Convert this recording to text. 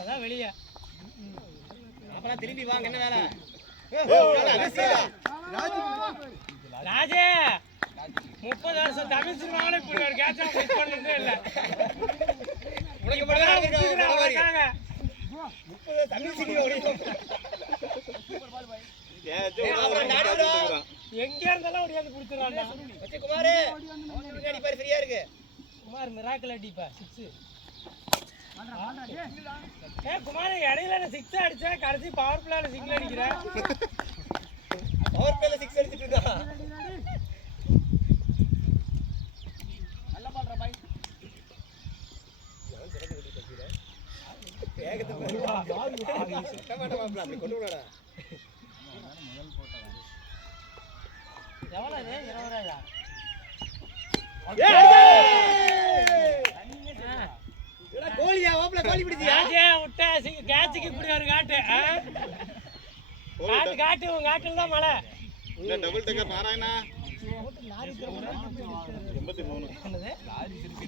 அதான் வெளியே அப்புறம் திரும்பி வாங்க என்ன வேலை ராஜே 30 வருஷம் தமிழ் சினிமாவில இப்படி ஒரு கேட்சா மிஸ் பண்ணதே இல்ல உனக்கு இருக்காங்க தமிழ் சினிமா எங்க இருந்தாலும் ஓடியாந்து புடிச்சறான்டா குமார் பின்னாடி பாரு சரியா இருக்கு குமார் மிராக்கிள் அடிப்பா 6 குமார் இடையில 6 அடிச்சா கடைசி பவர் பிளேல 6 அடிக்கிற பவர் பிளேல 6 அடிச்சிட்டு இருக்கா நல்லா பண்ற பாய் வேகத்தை பாருடா டமாட்டா மாப்ள அப்படி கொண்டு போடா எவ்வளவு 20000 ஏடா கோலியா மாப்ள கோலி பிடிச்சியா ராஜே விட்ட கேட்ச்க்கு இப்படி ஒரு காட்டு காட்டு காட்டு உன் காட்டுல தான் மழை இல்ல டபுள் டக்கர் நாராயணா லாரி 83 லாரி திருப்பி